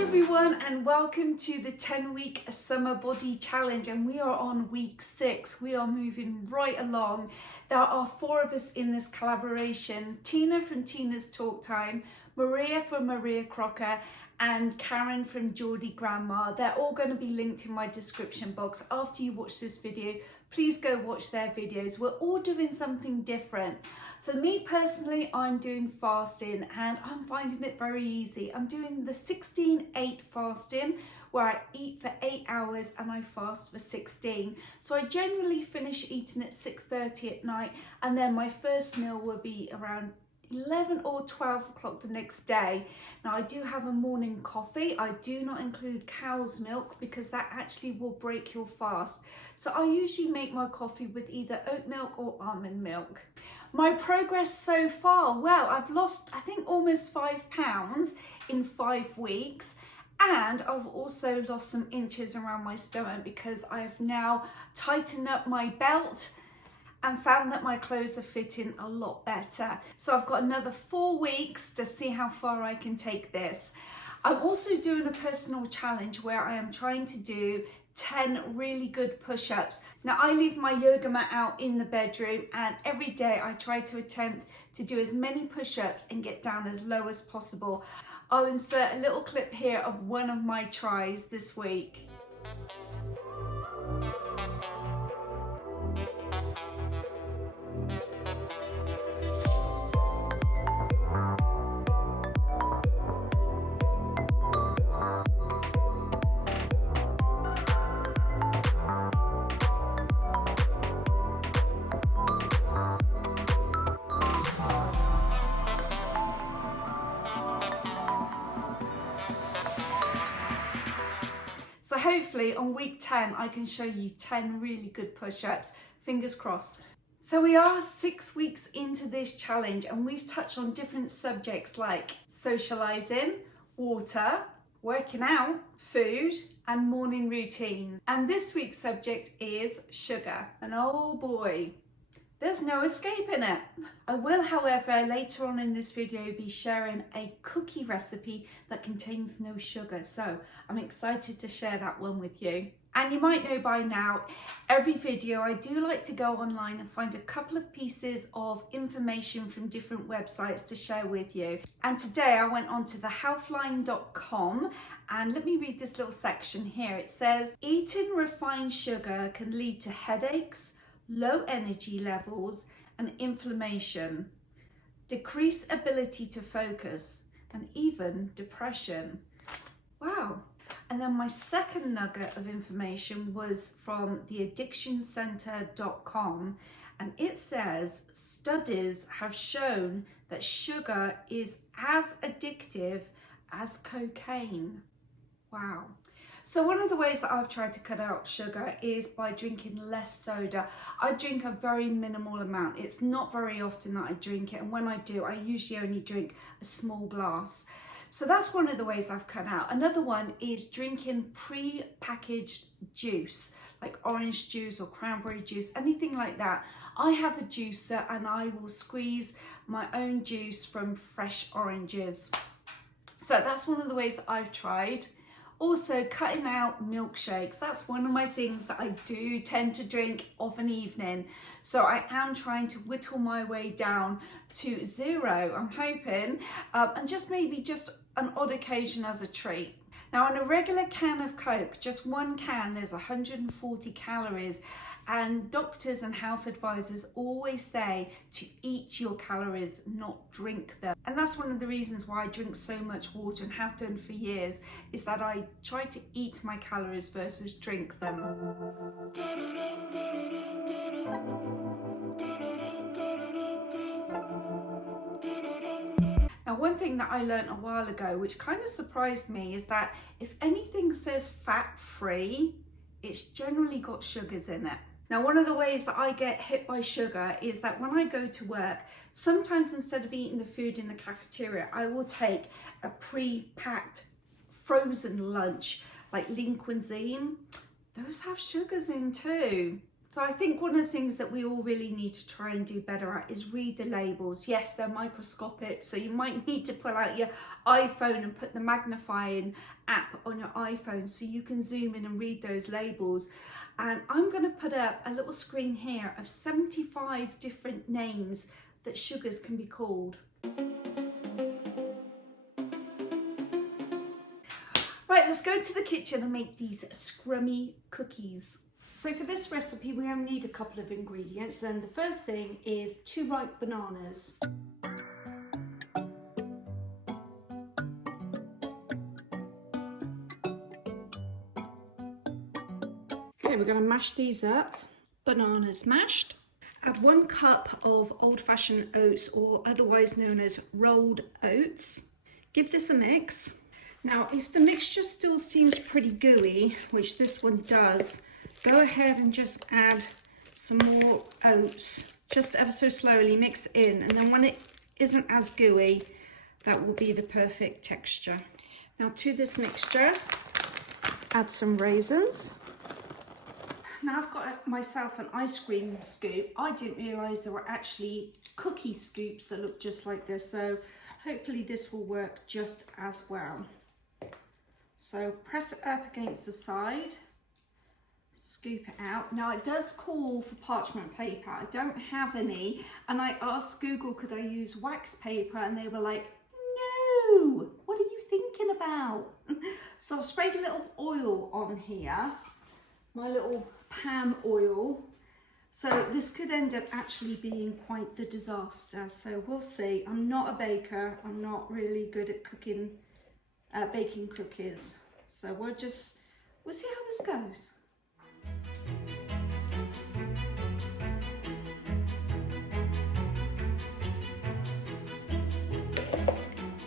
everyone, and welcome to the 10-week summer body challenge, and we are on week 6. We are moving right along. There are 4 of us in this collaboration: Tina from Tina's Talk Time, Maria from Maria Crocker, and Karen from Geordie Grandma. They're all going to be linked in my description box. After you watch this video, please go watch their videos. We're all doing something different. For me personally, I'm doing fasting and I'm finding it very easy. I'm doing the 16-8 fasting, where I eat for 8 hours and I fast for 16. So I generally finish eating at 6:30 at night, and then my first meal will be around 11 or 12 o'clock the next day. Now I do have a morning coffee. I do not include cow's milk because that actually will break your fast. So I usually make my coffee with either oat milk or almond milk. My progress so far, well, I've lost I think almost 5 pounds in 5 weeks, and I've also lost some inches around my stomach because I've now tightened up my belt and found that my clothes are fitting a lot better. So I've got another 4 weeks to see how far I can take this. I'm also doing a personal challenge where I am trying to do 10 really good push-ups. Now I leave my yoga mat out in the bedroom, and every day I try to attempt to do as many push-ups and get down as low as possible. I'll insert a little clip here of one of my tries this week. So hopefully on week 10, I can show you 10 really good push-ups. Fingers crossed. So we are 6 weeks into this challenge, and we've touched on different subjects like socializing, water, working out, food, and morning routines. And this week's subject is sugar. And oh boy, there's no escaping it. I will, however, later on in this video be sharing a cookie recipe that contains no sugar. So I'm excited to share that one with you. And you might know by now, every video I do like to go online and find a couple of pieces of information from different websites to share with you. And today I went on to the healthline.com, and let me read this little section here. It says, eating refined sugar can lead to headaches, low energy levels and inflammation, decreased ability to focus, and even depression. Wow. And then my second nugget of information was from theaddictioncenter.com, and it says studies have shown that sugar is as addictive as cocaine. Wow. So one of the ways that I've tried to cut out sugar is by drinking less soda. I drink a very minimal amount. It's not very often that I drink it, and when I do, I usually only drink a small glass. So that's one of the ways I've cut out. Another one is drinking pre-packaged juice, like orange juice or cranberry juice, anything like that. I have a juicer and I will squeeze my own juice from fresh oranges. So that's one of the ways that I've tried. Also, cutting out milkshakes. That's one of my things that I do tend to drink of an evening. So I am trying to whittle my way down to 0, I'm hoping, and just maybe just an odd occasion as a treat. Now, on a regular can of Coke, just one can, there's 140 calories. And doctors and health advisors always say to eat your calories, not drink them. And that's one of the reasons why I drink so much water and have done for years, is that I try to eat my calories versus drink them. Now, one thing that I learned a while ago, which kind of surprised me, is that if anything says fat-free, it's generally got sugars in it. Now, one of the ways that I get hit by sugar is that when I go to work, sometimes instead of eating the food in the cafeteria, I will take a pre-packed frozen lunch like lean cuisine. Those have sugars in too. So I think one of the things that we all really need to try and do better at is read the labels. Yes, they're microscopic, so you might need to pull out your iPhone and put the magnifying app on your iPhone so you can zoom in and read those labels. And I'm going to put up a little screen here of 75 different names that sugars can be called. Right, let's go into the kitchen and make these scrummy cookies. So for this recipe, we only need a couple of ingredients, and the first thing is 2 ripe bananas. Okay, we're going to mash these up. Bananas mashed. Add 1 cup of old-fashioned oats, or otherwise known as rolled oats. Give this a mix. Now, if the mixture still seems pretty gooey, which this one does, go ahead and just add some more oats, just ever so slowly, mix in, and then when it isn't as gooey, that will be the perfect texture. Now to this mixture, add some raisins. Now I've got myself an ice cream scoop. I didn't realise there were actually cookie scoops that look just like this, so hopefully this will work just as well. So press it up against the side. Scoop it out. Now it does call for parchment paper. I don't have any, and I asked Google could I use wax paper, and they were like, no, what are you thinking about? So I've sprayed a little oil on here, my little pan oil. So this could end up actually being quite the disaster, so we'll see. I'm not a baker, I'm not really good at cooking, baking cookies, so we'll see how this goes.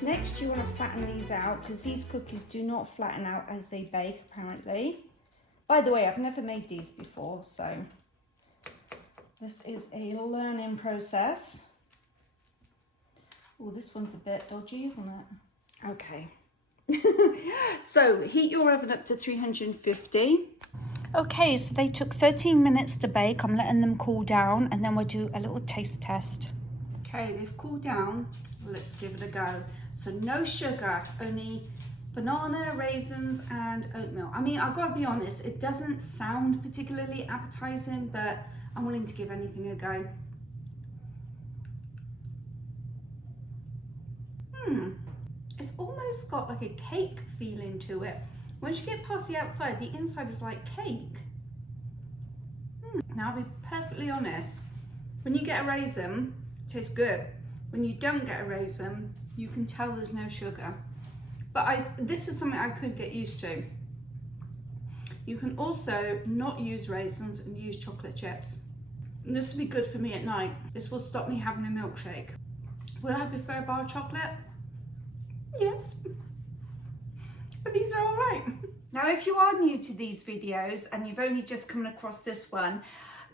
Next, you want to flatten these out, because these cookies do not flatten out as they bake, apparently. By the way, I've never made these before, so this is a learning process. Oh, this one's a bit dodgy, isn't it? Okay. So heat your oven up to 350. Okay, so they took 13 minutes to bake. I'm letting them cool down, and then we'll do a little taste test. Okay, they've cooled down. Let's give it a go. So no sugar, only banana, raisins and oatmeal. I mean, I've got to be honest, it doesn't sound particularly appetizing, but I'm willing to give anything a go. It's almost got like a cake feeling to it. Once you get past the outside, the inside is like cake. Now, I'll be perfectly honest, when you get a raisin, it tastes good. When you don't get a raisin, you can tell there's no sugar. But this is something I could get used to. You can also not use raisins and use chocolate chips. And this will be good for me at night. This will stop me having a milkshake. Will I prefer a bar of chocolate? Yes. But these are all right. Now, if you are new to these videos and you've only just come across this one,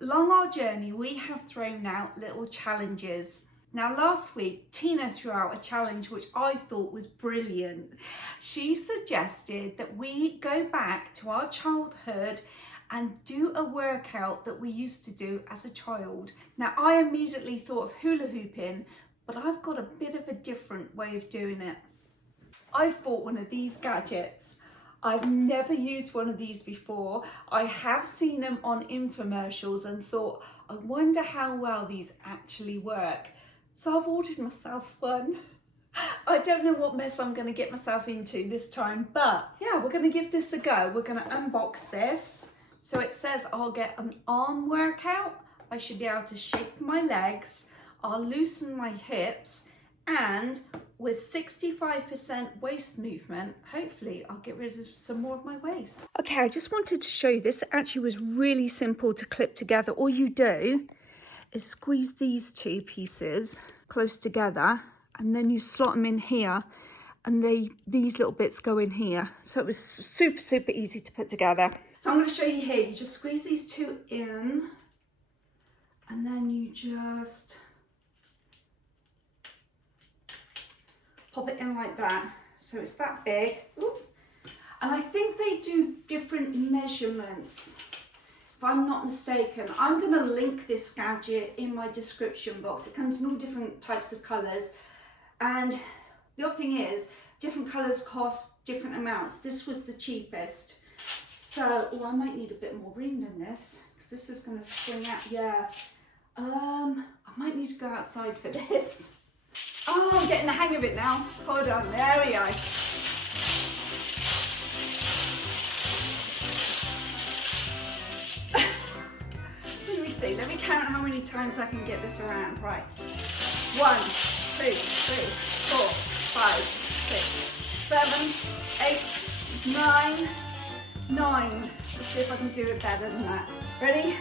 along our journey, we have thrown out little challenges. Now, last week, Tina threw out a challenge which I thought was brilliant. She suggested that we go back to our childhood and do a workout that we used to do as a child. Now, I immediately thought of hula hooping, but I've got a bit of a different way of doing it. I've bought one of these gadgets. I've never used one of these before. I have seen them on infomercials and thought, I wonder how well these actually work. So I've ordered myself one. I don't know what mess I'm going to get myself into this time, but yeah, we're going to give this a go. We're going to unbox this. So it says I'll get an arm workout. I should be able to shake my legs. I'll loosen my hips, and with 65% waist movement, hopefully I'll get rid of some more of my waist. Okay, I just wanted to show you, this actually was really simple to clip together. All you do is squeeze these two pieces close together, and then you slot them in here, and these little bits go in here. So it was super, super easy to put together. So I'm going to show you here. You just squeeze these two in, and then you just pop it in like that. So it's that big. Ooh. And I think they do different measurements. If I'm not mistaken. I'm going to link this gadget in my description box. It comes in all different types of colours, and the other thing is different colours cost different amounts. This was the cheapest, so I might need a bit more room than this because this is going to swing out. Yeah, I might need to go outside for this. Oh, I'm getting the hang of it now. Hold on, there we go. Let me count how many times I can get this around. Right. 1, 2, 3, 4, 5, 6, 7, 8, 9. Let's see if I can do it better than that. Ready? 1, 2,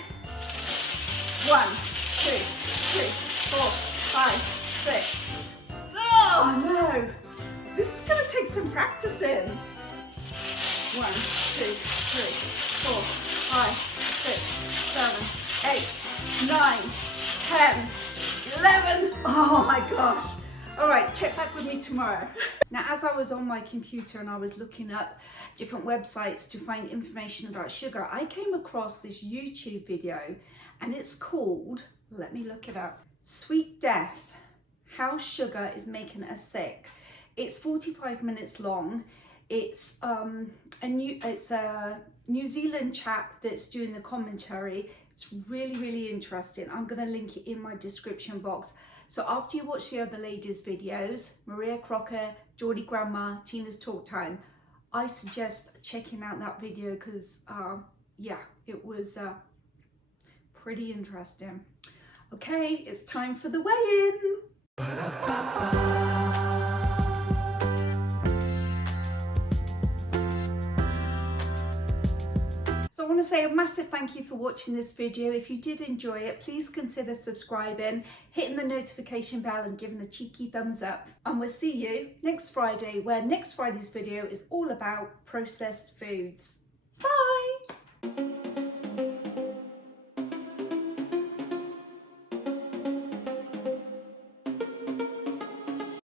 3, 4, 5, 6. Oh no! This is going to take some practicing. 1, 2, 3, 4, 5, 6, 7, 8, 9, 10, 11. Oh my gosh. All right, check back with me tomorrow. Now, as I was on my computer and I was looking up different websites to find information about sugar, I came across this YouTube video and it's called, let me look it up, Sweet Death, How Sugar is Making Us Sick. It's 45 minutes long. It's a New Zealand chap that's doing the commentary. It's really, really interesting. I'm going to link it in my description box. So after you watch the other ladies' videos, Maria Crocker, Geordie Grandma, Tina's Talk Time, I suggest checking out that video because, yeah, it was pretty interesting. Okay, it's time for the weigh-in. So I want to say a massive thank you for watching this video. If you did enjoy it, please consider subscribing, hitting the notification bell and giving a cheeky thumbs up. And we'll see you next Friday, where next Friday's video is all about processed foods. Bye!